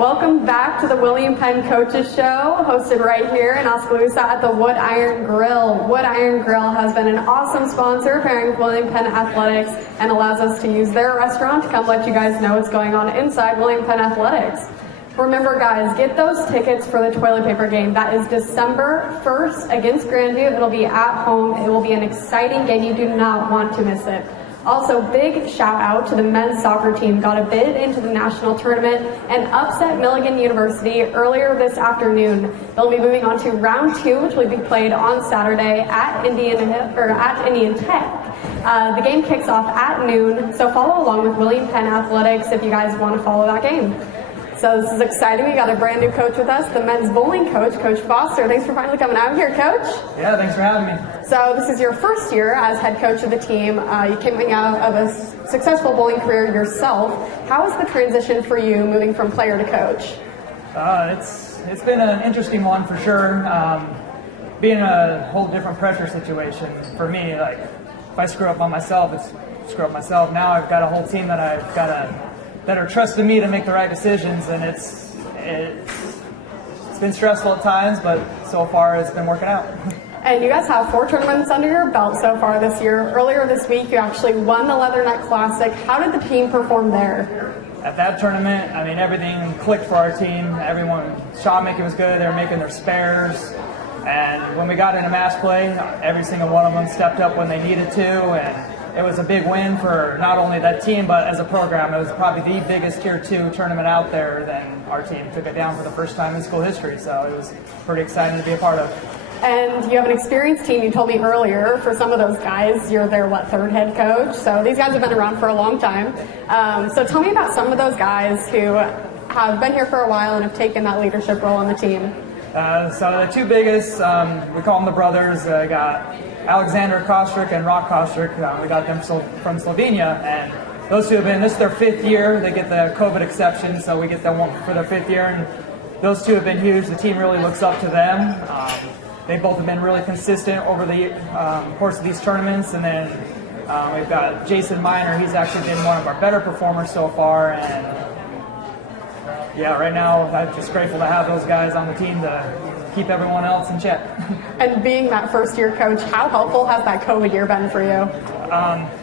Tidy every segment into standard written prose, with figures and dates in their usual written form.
Welcome back to the William Penn Coaches Show, hosted right here in Oskaloosa at the Wood Iron Grill. Wood Iron Grill has been an awesome sponsor pairing with William Penn Athletics and allows us to use their restaurant to come let you guys know what's going on inside William Penn Athletics. Remember guys, get those tickets for the toilet paper game. That is December 1st against Grandview. It'll be at home. It will be an exciting game. You do not want to miss it. Also, big shout out to the men's soccer team. Got a bid into the national tournament and upset Milligan University earlier this afternoon. They'll be moving on to round 2, which will be played on Saturday at Indian Tech. The game kicks off at noon, so follow along with William Penn Athletics if you guys want to follow that game. So this is exciting. We got a brand new coach with us, the men's bowling coach, Coach Koster. Thanks for finally coming out here, Coach. Yeah, thanks for having me. So this is your first year as head coach of the team. You came out of a successful bowling career yourself. How is the transition for you moving from player to coach? It's been an interesting one for sure. Being a whole different pressure situation for me. Like if I screw up on myself, it's screw up myself. Now I've got a whole team that are trusting me to make the right decisions, and it's been stressful at times, but so far it's been working out. And you guys have 4 tournaments under your belt so far this year. Earlier this week, you actually won the Leatherneck Classic. How did the team perform there? At that tournament, I mean, everything clicked for our team. Everyone, shot making was good. They were making their spares. And when we got into match play, every single one of them stepped up when they needed to. And it was a big win for not only that team, but as a program. It was probably the biggest Tier 2 tournament out there. Then our team took it down for the first time in school history. So it was pretty exciting to be a part of. And you have an experienced team. You told me earlier, for some of those guys, you're their, third head coach? So these guys have been around for a long time. So tell me about some of those guys who have been here for a while and have taken that leadership role on the team. So the 2 biggest, we call them the brothers. Got Alexander Kostrick and Rock Kostrick. We got them from Slovenia. And those 2 have been, this is their 5th year. They get the COVID exception, so we get them for their 5th year. And those 2 have been huge. The team really looks up to them. They both have been really consistent over the course of these tournaments. And then we've got Jason Miner. He's actually been one of our better performers so far. And yeah, right now I'm just grateful to have those guys on the team to keep everyone else in check. And being that first-year coach, how helpful has that COVID year been for you?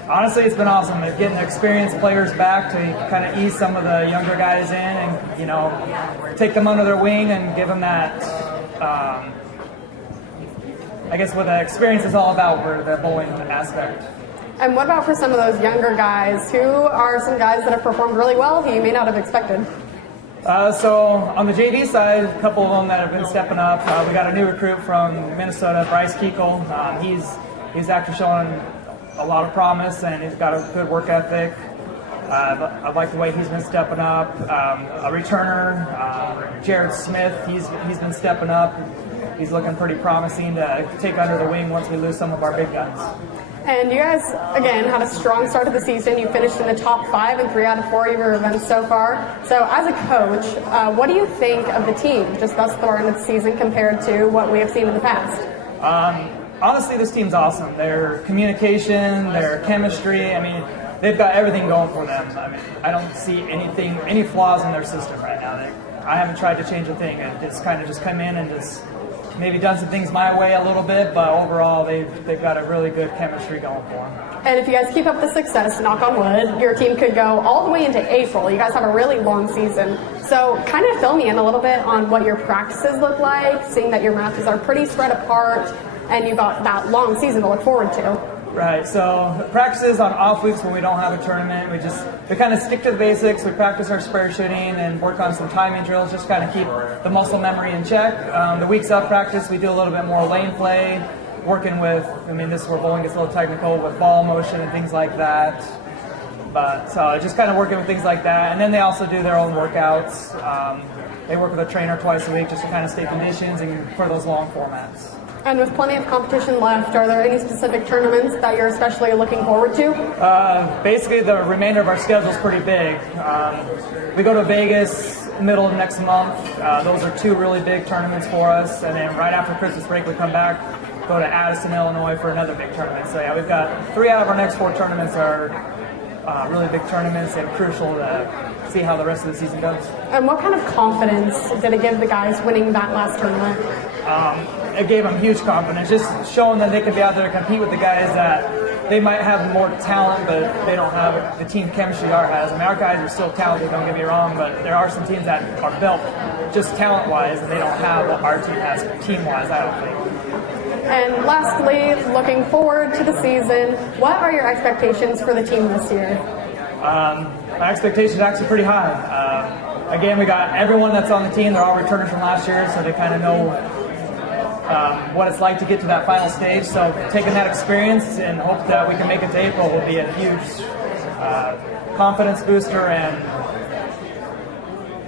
Honestly, it's been awesome. Getting experienced players back to kind of ease some of the younger guys in and, take them under their wing and give them that, I guess what the experience is all about for the bowling aspect. And what about for some of those younger guys? Who are some guys that have performed really well who you may not have expected? So on the JV side, a couple of them that have been stepping up. We got a new recruit from Minnesota, Bryce Kiekel. He's actually showing a lot of promise, and he's got a good work ethic. I like the way he's been stepping up. A returner, Jared Smith, he's been stepping up. He's looking pretty promising to take under the wing once we lose some of our big guns. And you guys, again, had a strong start of the season. You finished in the top 5 in 3 out of 4 of your events so far. So as a coach, what do you think of the team just thus far in the season compared to what we have seen in the past? Honestly, this team's awesome. Their communication, their chemistry, I mean, they've got everything going for them. I mean, I don't see any flaws in their system right now. I haven't tried to change a thing. It's kind of just come in and just maybe done some things my way a little bit, but overall they've got a really good chemistry going for them. And if you guys keep up the success, knock on wood, your team could go all the way into April. You guys have a really long season. So kind of fill me in a little bit on what your practices look like, seeing that your matches are pretty spread apart and you've got that long season to look forward to. Right, so practices on off weeks when we don't have a tournament, we kind of stick to the basics. We practice our spare shooting and work on some timing drills, just kind of keep the muscle memory in check. The weeks of practice, we do a little bit more lane play, working with, this is where bowling gets a little technical with ball motion and things like that. But just kind of working with things like that. And then they also do their own workouts. They work with a trainer twice a week just to kind of stay conditions and for those long formats. And with plenty of competition left, are there any specific tournaments that you're especially looking forward to? Basically, the remainder of our schedule is pretty big. We go to Vegas middle of next month. Those are 2 really big tournaments for us. And then right after Christmas break, we come back, go to Addison, Illinois for another big tournament. So yeah, we've got 3 out of our next 4 tournaments are really big tournaments and crucial to see how the rest of the season goes. And what kind of confidence did it give the guys winning that last tournament? It gave them huge confidence, just showing that they could be out there to compete with the guys that they might have more talent, but they don't have the team chemistry our has. I mean, our guys are still talented, don't get me wrong, but there are some teams that are built just talent-wise, and they don't have what our team has team-wise, I don't think. And lastly, looking forward to the season, what are your expectations for the team this year? My expectations are actually pretty high. Again, we got everyone that's on the team, they're all returners from last year, so they kind of know what it's like to get to that final stage. So taking that experience and hope that we can make it to April will be a huge confidence booster, and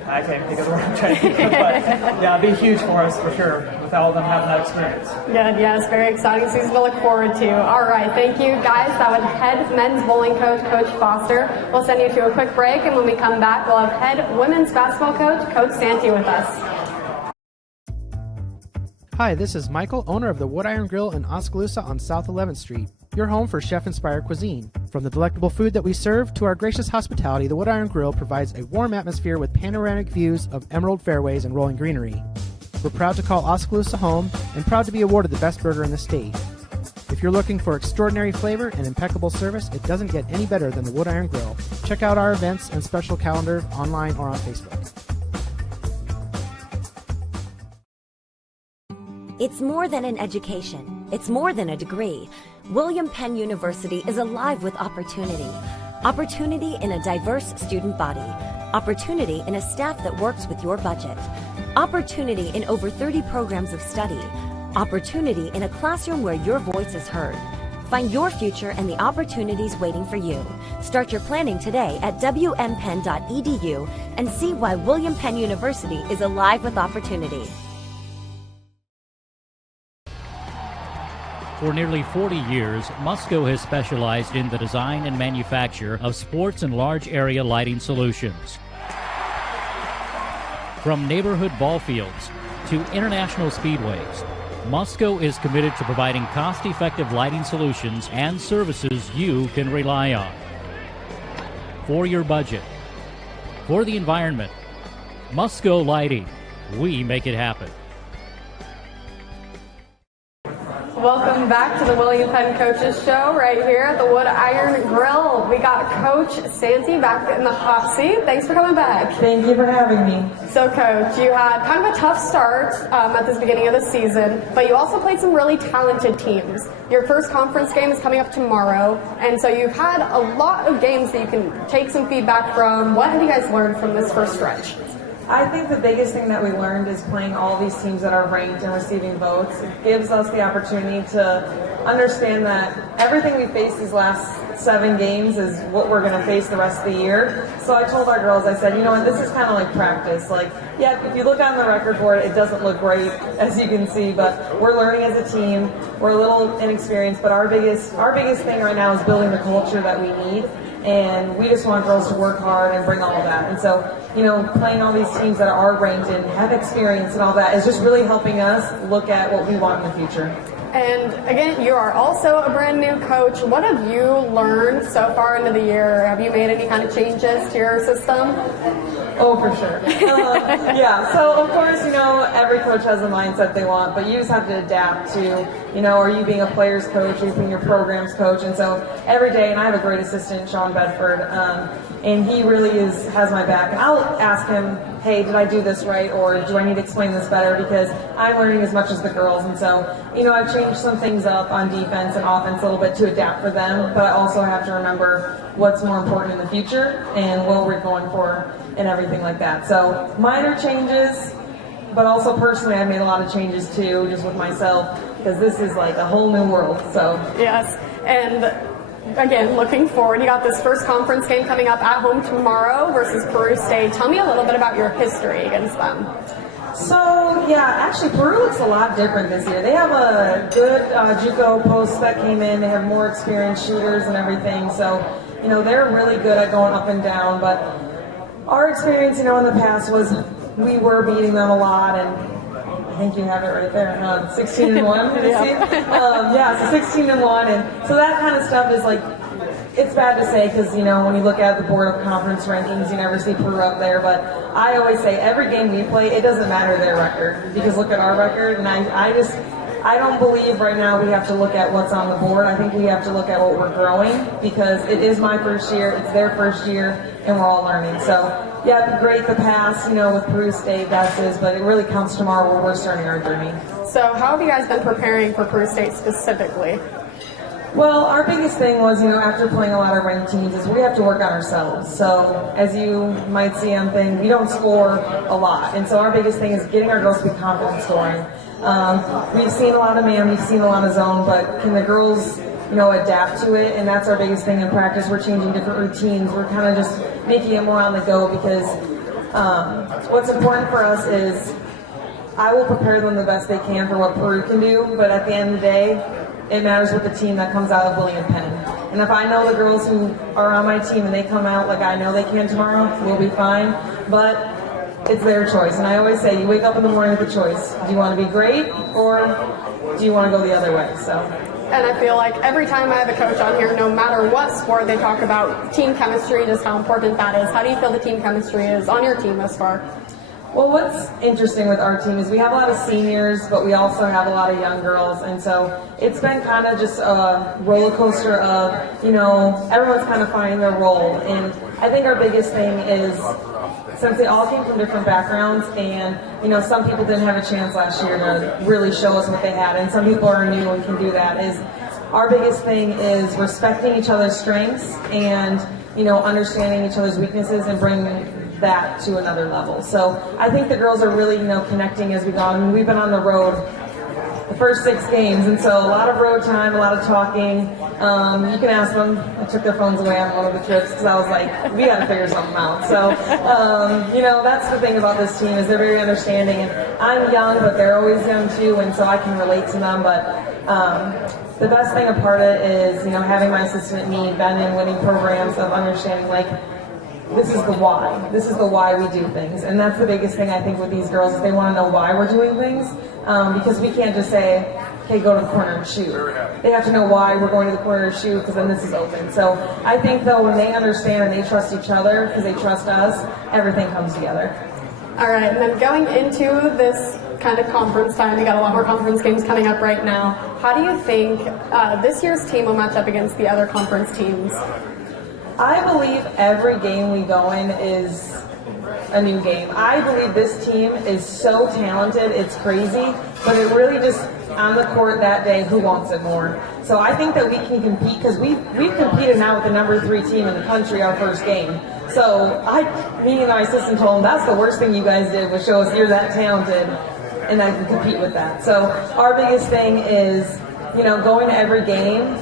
I can't think of the word I'm trying to think of, but yeah, it'll be huge for us for sure with all of them having that experience. Good, yes, very exciting season to look forward to. All right, thank you guys. That was head men's bowling coach, Coach Koster. We'll send you to a quick break, and when we come back, we'll have head women's basketball coach, Coach Santi, with us. Hi, this is Michael, owner of the Wood Iron Grill in Oskaloosa on South 11th Street, your home for chef-inspired cuisine. From the delectable food that we serve to our gracious hospitality, the Wood Iron Grill provides a warm atmosphere with panoramic views of emerald fairways and rolling greenery. We're proud to call Oskaloosa home and proud to be awarded the best burger in the state. If you're looking for extraordinary flavor and impeccable service, it doesn't get any better than the Wood Iron Grill. Check out our events and special calendar online or on Facebook. It's more than an education. It's more than a degree. William Penn University is alive with opportunity. Opportunity in a diverse student body. Opportunity in a staff that works with your budget. Opportunity in over 30 programs of study. Opportunity in a classroom where your voice is heard. Find your future and the opportunities waiting for you. Start your planning today at wmpenn.edu and see why William Penn University is alive with opportunity. For nearly 40 years, Musco has specialized in the design and manufacture of sports and large area lighting solutions. From neighborhood ball fields to international speedways, Musco is committed to providing cost-effective lighting solutions and services you can rely on. For your budget, for the environment, Musco Lighting, we make it happen. Welcome back to the William Penn Coaches Show right here at the Wood Iron Grill. We got Coach Santi back in the hot seat. Thanks for coming back. Thank you for having me. So, Coach, you had kind of a tough start at this beginning of the season, but you also played some really talented teams. Your first conference game is coming up tomorrow, and so you've had a lot of games that you can take some feedback from. What have you guys learned from this first stretch? I think the biggest thing that we learned is playing all these teams that are ranked and receiving votes. It gives us the opportunity to understand that everything we face these last 7 games is what we're going to face the rest of the year. So I told our girls, I said, you know what, this is kind of like practice. Like, yeah, if you look on the record board, it doesn't look great, as you can see, but we're learning as a team. We're a little inexperienced, but our biggest thing right now is building the culture that we need. And we just want girls to work hard and bring all of that. And so, you know, playing all these teams that are ranked and have experience and all that is just really helping us look at what we want in the future. And again, you are also a brand new coach. What have you learned so far into the year? Have you made any kind of changes to your system? Oh, for sure. Yeah, so of course, you know, every coach has a mindset they want, but you just have to adapt to, you know, are you being a player's coach, are you being your program's coach? And so every day, and I have a great assistant, Sean Bedford, and he really has my back. And I'll ask him, hey, did I do this right, or do I need to explain this better, because I'm learning as much as the girls. And so, you know, I've changed some things up on defense and offense a little bit to adapt for them, but I also have to remember what's more important in the future and what we're going for and everything like that. So minor changes, but also personally I've made a lot of changes too, just with myself, because this is like a whole new world. So yes, and again, looking forward, you got this first conference game coming up at home tomorrow versus Peru State. Tell me a little bit about your history against them. So, yeah, actually Peru looks a lot different this year. They have a good JUCO post that came in. They have more experienced shooters and everything. So, you know, they're really good at going up and down. But our experience, you know, in the past was we were beating them a lot. And I think you have it right there. 16-1. Yeah. Yeah, so 16-1. And so that kind of stuff is like, it's bad to say because, you know, when you look at the board of conference rankings, you never see Peru up there. But I always say every game we play, it doesn't matter their record because look at our record. And I don't believe right now we have to look at what's on the board. I think we have to look at what we're growing because it is my first year, it's their first year, and we're all learning. So, yeah, it'd be great the pass, you know, with Peru State, that's is, but it really counts tomorrow when we're starting our journey. So how have you guys been preparing for Peru State specifically? Well, our biggest thing was, you know, after playing a lot of ranked teams, is we have to work on ourselves. So, as you might see on thing, we don't score a lot. And so our biggest thing is getting our girls to be confident scoring. We've seen a lot of man, we've seen a lot of zone, but can the girls, you know, adapt to it? And that's our biggest thing in practice. We're changing different routines. We're kind of just making it more on the go because what's important for us is I will prepare them the best they can for what Peru can do, but at the end of the day, it matters with the team that comes out of William Penn. And if I know the girls who are on my team and they come out like I know they can tomorrow, we'll be fine. But it's their choice. And I always say, you wake up in the morning with a choice. Do you want to be great or do you want to go the other way? So. And I feel like every time I have a coach on here, no matter what sport, they talk about team chemistry, just how important that is. How do you feel the team chemistry is on your team thus far? Well, what's interesting with our team is we have a lot of seniors, but we also have a lot of young girls, and so it's been kind of just a roller coaster of, you know, everyone's kind of finding their role, and I think our biggest thing is, since they all came from different backgrounds, and, you know, some people didn't have a chance last year to really show us what they had, and some people are new and can do that, is our biggest thing is respecting each other's strengths and, you know, understanding each other's weaknesses and bringing that to another level. So I think the girls are really, you know, connecting as we go. I mean, we've been on the road the first 6 games, and so a lot of road time, a lot of talking. You can ask them. I took their phones away on one of the trips because I was like, we got to figure something out. So, you know, that's the thing about this team is they're very understanding, and I'm young, but they're always young too, and so I can relate to them. But the best thing about it is, you know, having my assistant me been in winning programs of understanding like, this is the why. This is the why we do things. And that's the biggest thing I think with these girls is they want to know why we're doing things. Because we can't just say, okay, go to the corner and shoot. They have to know why we're going to the corner and shoot because then this is open. So I think though when they understand and they trust each other because they trust us, everything comes together. All right, and then going into this kind of conference time, we got a lot more conference games coming up right now. How do you think this year's team will match up against the other conference teams? I believe every game we go in is a new game. I believe this team is so talented, it's crazy, but it really just, on the court that day, who wants it more? So I think that we can compete, because we've competed now with the number 3 team in the country our first game. So me and my assistant told them, that's the worst thing you guys did, was show us you're that talented, and I can compete with that. So our biggest thing is, you know, going to every game,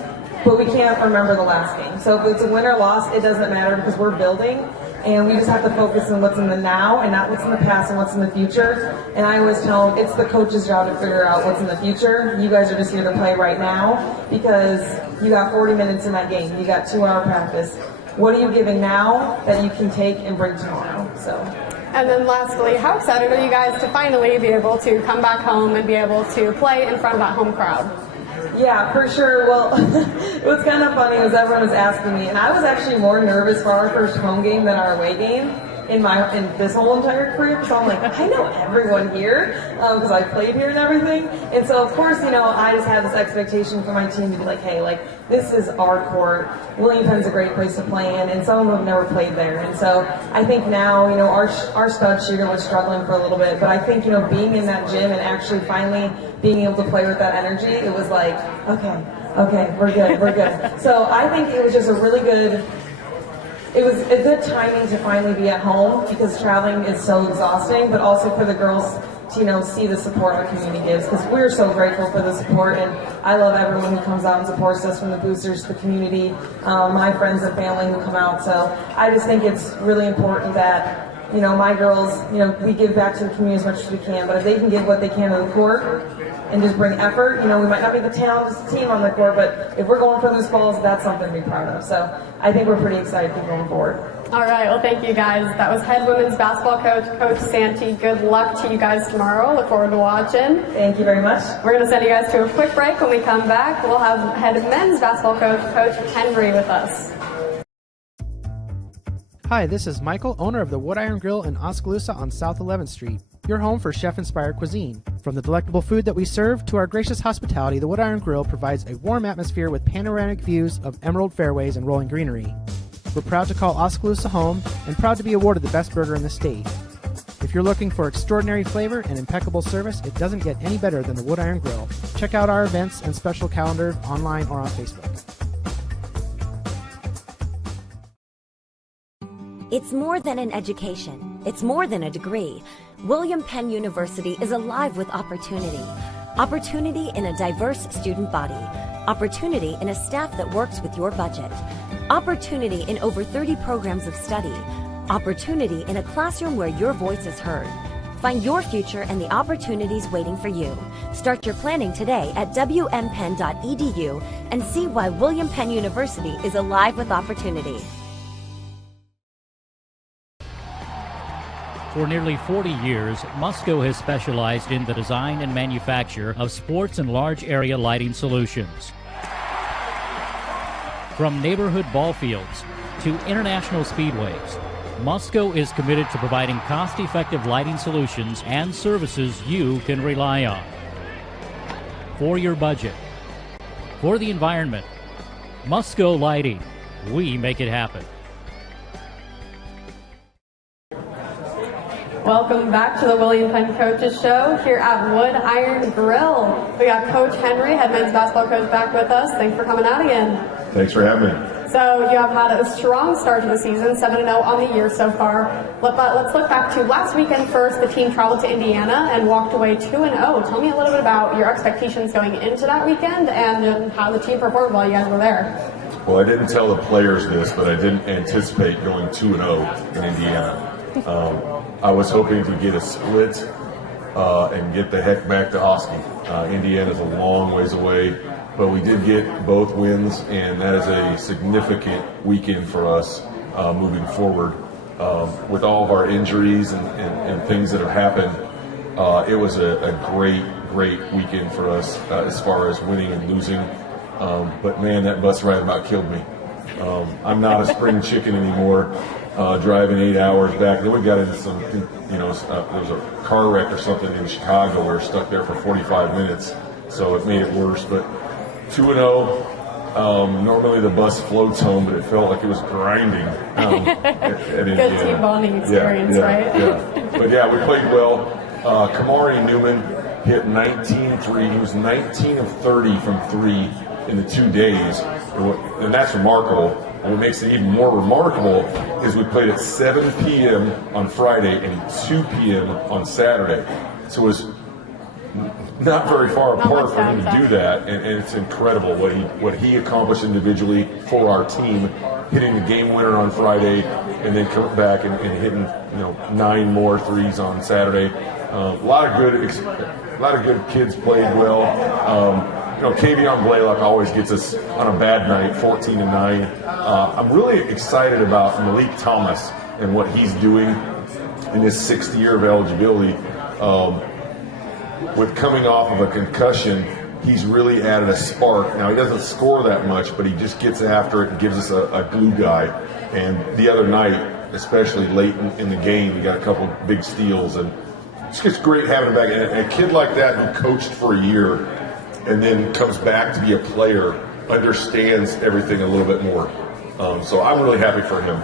but we can't remember the last game. So if it's a win or loss, it doesn't matter because we're building, and we just have to focus on what's in the now and not what's in the past and what's in the future. And I always tell them it's the coach's job to figure out what's in the future. You guys are just here to play right now because you got 40 minutes in that game. You got 2-hour practice. What are you giving now that you can take and bring tomorrow? So. And then lastly, how excited are you guys to finally be able to come back home and be able to play in front of that home crowd? Yeah, for sure. Well, what's kind of funny was everyone was asking me, and I was actually more nervous for our first home game than our away game in this whole entire career. So I'm like, I know everyone here because I played here and everything. And so, of course, you know, I just had this expectation for my team to be like, hey, like, this is our court. William Penn's a great place to play in, and some of them have never played there. And so I think now, you know, our stud shooter was struggling for a little bit, but I think, you know, being in that gym and actually finally being able to play with that energy, it was like, okay, we're good. So I think it was just it was a good timing to finally be at home because traveling is so exhausting, but also for the girls to, you know, see the support our community gives because we're so grateful for the support, and I love everyone who comes out and supports us, from the boosters to the community, my friends and family who come out. So I just think it's really important that, you know, my girls, you know, we give back to the community as much as we can, but if they can give what they can on the court and just bring effort, you know, we might not be the talented team on the court, but if we're going for those balls, that's something to be proud of. So I think we're pretty excited to keep going forward. All right, well, thank you guys. That was head women's basketball coach, Coach Santee. Good luck to you guys tomorrow. Look forward to watching. Thank you very much. We're going to send you guys to a quick break. When we come back, we'll have head men's basketball coach, Coach Henry, with us. Hi, this is Michael, owner of the Wood Iron Grill in Oskaloosa on South 11th Street, your home for chef-inspired cuisine. From the delectable food that we serve to our gracious hospitality, the Wood Iron Grill provides a warm atmosphere with panoramic views of emerald fairways and rolling greenery. We're proud to call Oskaloosa home and proud to be awarded the best burger in the state. If you're looking for extraordinary flavor and impeccable service, it doesn't get any better than the Wood Iron Grill. Check out our events and special calendar online or on Facebook. It's more than an education. It's more than a degree. William Penn University is alive with opportunity. Opportunity in a diverse student body. Opportunity in a staff that works with your budget. Opportunity in over 30 programs of study. Opportunity in a classroom where your voice is heard. Find your future and the opportunities waiting for you. Start your planning today at wmpenn.edu and see why William Penn University is alive with opportunity. For nearly 40 years, Musco has specialized in the design and manufacture of sports and large area lighting solutions. From neighborhood ball fields to international speedways, Musco is committed to providing cost-effective lighting solutions and services you can rely on. For your budget, for the environment, Musco Lighting, we make it happen. Welcome back to the William Penn Coaches Show here at Wood Iron Grill. We got Coach Henry, head men's basketball coach, back with us. Thanks for coming out again. Thanks for having me. So you have had a strong start to the season, 7-0 on the year so far. Let's look back to last weekend first. The team traveled to Indiana and walked away 2-0. Tell me a little bit about your expectations going into that weekend and how the team performed while you guys were there. Well, I didn't tell the players this, but I didn't anticipate going 2-0 in Indiana. I was hoping to get a split and get the heck back to Oski. Indiana's a long ways away, but we did get both wins, and that is a significant weekend for us moving forward. With all of our injuries and things that have happened, it was a great weekend for us as far as winning and losing. But man, that bus ride about killed me. I'm not a spring chicken anymore. Driving 8 hours back. Then we got into some, there was a car wreck or something in Chicago. We were stuck there for 45 minutes, so it made it worse. But 2-0. Normally the bus floats home, but it felt like it was grinding. Good team bonding experience, right? Yeah. But yeah, we played well. Kamari Newman hit 19 threes. He was 19 of 30 from three in the 2 days, and that's remarkable. And what makes it even more remarkable is we played at 7 p.m. on Friday and 2 p.m. on Saturday. So it was not very far apart for him to do that, and it's incredible what he accomplished individually for our team, hitting the game winner on Friday and then coming back and hitting 9 more threes on Saturday. A lot of good kids played well. Kavion Blaylock always gets us on a bad night, 14-9. I'm really excited about Malik Thomas and what he's doing in his 6th year of eligibility. With coming off of a concussion, he's really added a spark. Now, he doesn't score that much, but he just gets after it and gives us a glue guy. And the other night, especially late in the game, he got a couple big steals. And it's just great having him back. And a kid like that who coached for a year and then comes back to be a player, understands everything a little bit more. So I'm really happy for him.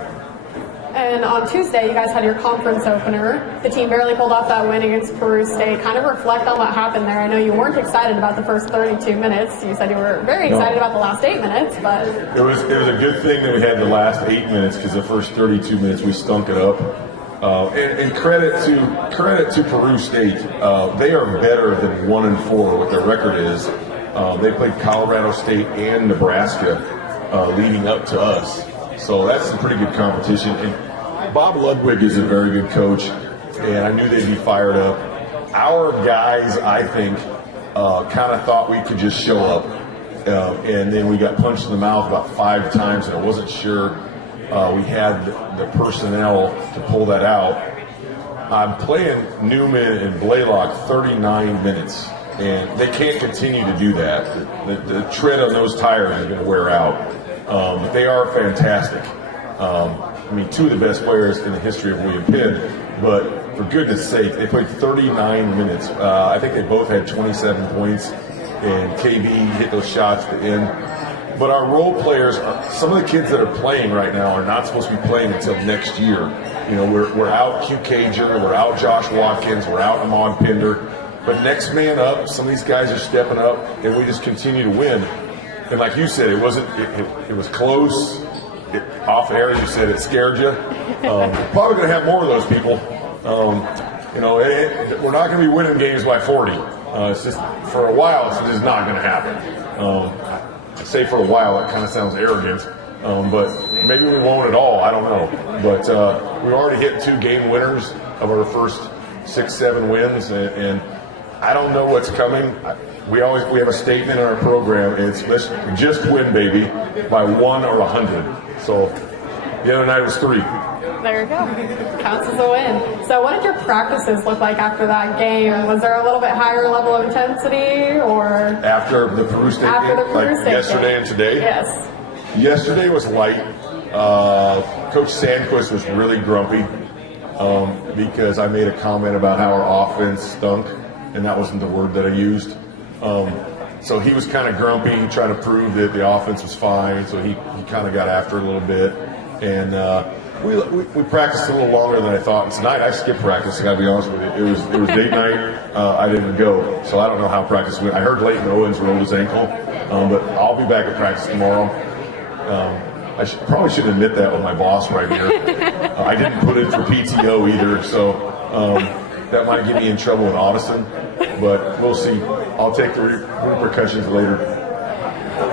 And on Tuesday, you guys had your conference opener. The team barely pulled off that win against Peru State. Kind of reflect on what happened there. I know you weren't excited about the first 32 minutes. You said you were very excited about the last 8 minutes, but it was a good thing that we had the last 8 minutes, because the first 32 minutes we stunk it up. And credit to Peru State. They are better than 1-4. What their record is. They played Colorado State and Nebraska leading up to us. So that's some pretty good competition. And Bob Ludwig is a very good coach, and I knew they'd be fired up. Our guys, I think, kind of thought we could just show up. And then we got punched in the mouth about 5 times, and I wasn't sure we had the personnel to pull that out. I'm playing Newman and Blaylock 39 minutes, and they can't continue to do that. The tread on those tires is going to wear out. They are fantastic. mean, two of the best players in the history of William Penn, but for goodness sake, they played 39 minutes. I think they both had 27 points, and KB hit those shots at the end. But our role players, some of the kids that are playing right now are not supposed to be playing until next year. You know, we're out Hugh Cager, we're out Josh Watkins, we're out Ahmad Pinder. But next man up, some of these guys are stepping up, and we just continue to win. And like you said, it was close. Off air, you said it scared you. Probably going to have more of those people. You know, we're not going to be winning games by 40. It's just, for a while, it's just not going to happen. I say for a while, that kind of sounds arrogant. But maybe we won't at all. I don't know. But we already hit 2 game winners of our first 6-7 wins, and I don't know what's coming. We have a statement in our program. It's let's just win, baby, by 1 or 100. So the other night was 3. There you go. Counts as a win. So what did your practices look like after that game? Was there a little bit higher level of intensity, or after the Peru State after game, the Peru like State yesterday game? And today? Yes. Yesterday was light. Coach Sandquist was really grumpy because I made a comment about how our offense stunk, and that wasn't the word that I used. So he was kind of grumpy, trying to prove that the offense was fine. So he kind of got after it a little bit, and we practiced a little longer than I thought. And tonight I skipped practice. I got to be honest with you. It was date night. I didn't go, so I don't know how practice went. I heard Leighton Owens rolled his ankle, but I'll be back at practice tomorrow. I probably should admit that with my boss right here. I didn't put in for PTO either, so that might get me in trouble with Audison, but we'll see. I'll take the repercussions later.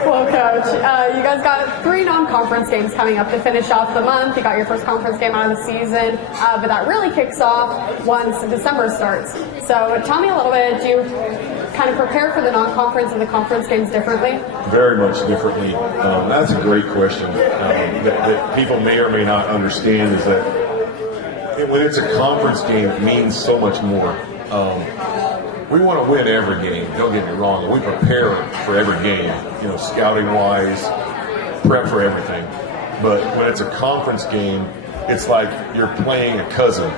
Well, Coach, you guys got 3 non-conference games coming up to finish off the month. You got your first conference game out of the season, but that really kicks off once December starts. So tell me a little bit, do you kind of prepare for the non-conference and the conference games differently? Very much differently. That's a great question. That people may or may not understand is that when it's a conference game, it means so much more. We want to win every game, don't get me wrong. We prepare for every game, you know, scouting-wise, prep for everything. But when it's a conference game, it's like you're playing a cousin.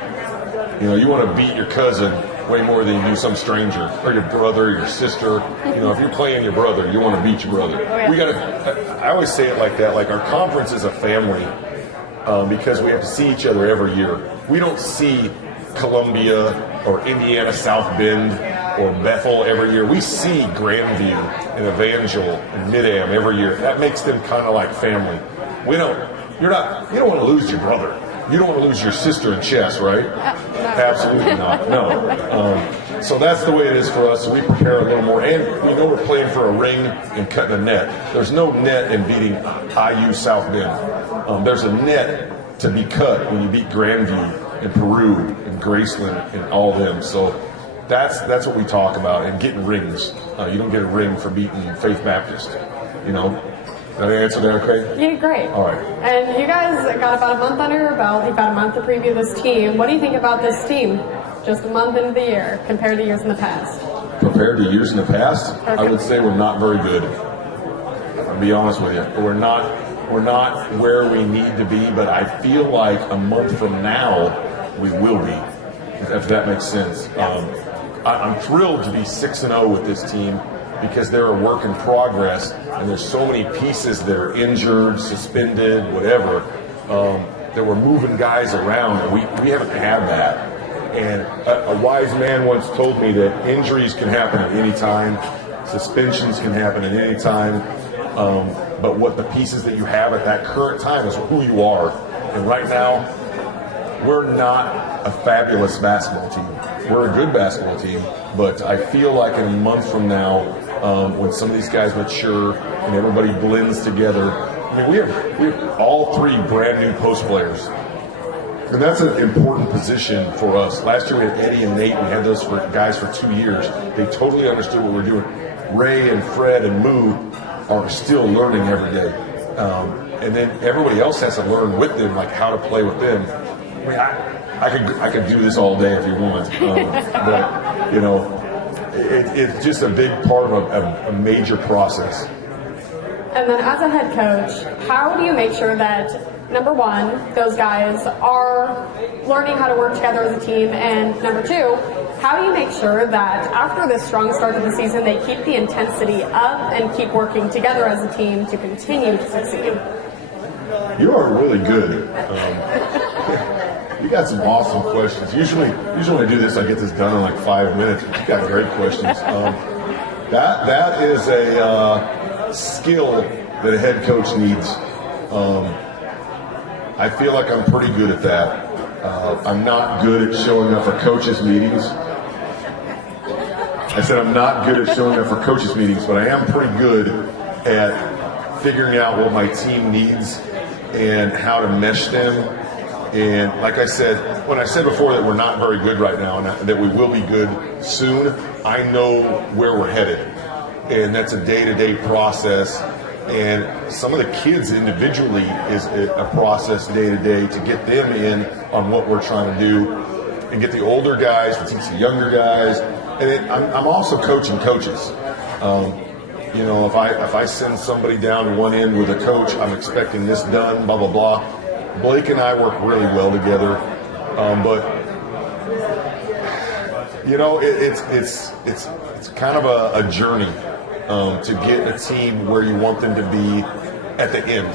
You know, you want to beat your cousin way more than you do some stranger, or your brother, your sister. You know, if you're playing your brother, you want to beat your brother. I always say it like that, like our conference is a family because we have to see each other every year. We don't see Columbia or Indiana South Bend or Bethel every year. We see Grandview and Evangel and Mid-Am every year. That makes them kind of like family. You don't want to lose your brother. You don't want to lose your sister in chess, right? No. Absolutely not. No. So that's the way it is for us. We prepare a little more, and we know we're playing for a ring and cutting a net. There's no net in beating IU South Bend. There's a net to be cut when you beat Grandview and Peru and Graceland and all them. So that's what we talk about, and getting rings. You don't get a ring for beating Faith Baptist, you know. Did I answer that okay? Yeah, great. All right. And you guys got about a month under your belt. You've got a month to preview this team. What do you think about this team just a month into the year compared to years in the past? Compared to years in the past, okay. I would say we're not very good. I'll be honest with you. We're not where we need to be, but I feel like a month from now we will be, if that makes sense. I'm thrilled to be 6-0 with this team because they're a work in progress, and there's so many pieces that are injured, suspended, whatever, that we're moving guys around, and we haven't had that. And a wise man once told me that injuries can happen at any time, suspensions can happen at any time, but what the pieces that you have at that current time is who you are. And right now, we're not a fabulous basketball team. We're a good basketball team, but I feel like in a month from now, when some of these guys mature and everybody blends together, I mean, we have all 3 brand new post players. And that's an important position for us. Last year we had Eddie and Nate. We had those guys for 2 years. They totally understood what we're doing. Ray and Fred and Moo are still learning every day. And then everybody else has to learn with them, like how to play with them. I mean, I could do this all day if you want, but you know, it's just a big part of a major process. And then as a head coach, how do you make sure that number one, those guys are learning how to work together as a team, and number two, how do you make sure that after this strong start to the season, they keep the intensity up and keep working together as a team to continue to succeed? You are really good. You got some awesome questions. Usually when I do this, I get this done in like 5 minutes. But you got great questions. That is a skill that a head coach needs. I feel like I'm pretty good at that. I'm not good at showing up for coaches' meetings. I said I'm not good at showing up for coaches' meetings, but I am pretty good at figuring out what my team needs and how to mesh them. And like I said, when I said before that we're not very good right now and that we will be good soon, I know where we're headed. And that's a day-to-day process. And some of the kids individually is a process day-to-day to get them in on what we're trying to do and get the older guys to teach the younger guys. And I'm also coaching coaches. You know, if I send somebody down one end with a coach, I'm expecting this done, blah, blah, blah. Blake and I work really well together. But, you know, it's kind of a journey to get a team where you want them to be at the end.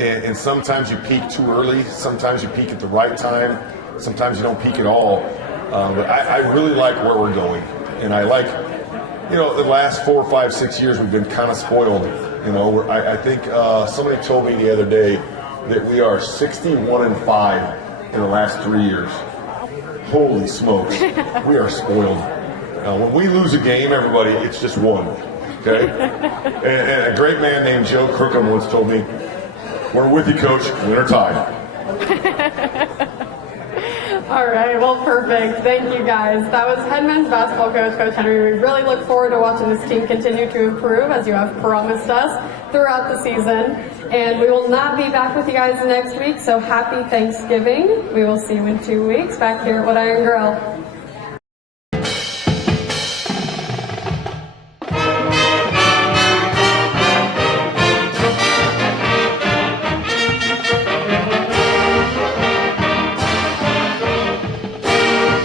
And sometimes you peak too early. Sometimes you peak at the right time. Sometimes you don't peak at all. But I really like where we're going. And I like, you know, the last 4, 5, 6 years we've been kind of spoiled. You know, I think somebody told me the other day that we are 61-5 in the last 3 years. Holy smokes, we are spoiled. When we lose a game, everybody, it's just one. Okay? And a great man named Joe Crookham once told me, "We're with you, coach, win or tie." All right, well, perfect. Thank you, guys. That was head men's basketball coach, Coach Henry. We really look forward to watching this team continue to improve, as you have promised us, throughout the season. And we will not be back with you guys next week, so happy Thanksgiving. We will see you in 2 weeks back here at Wood Iron Grill.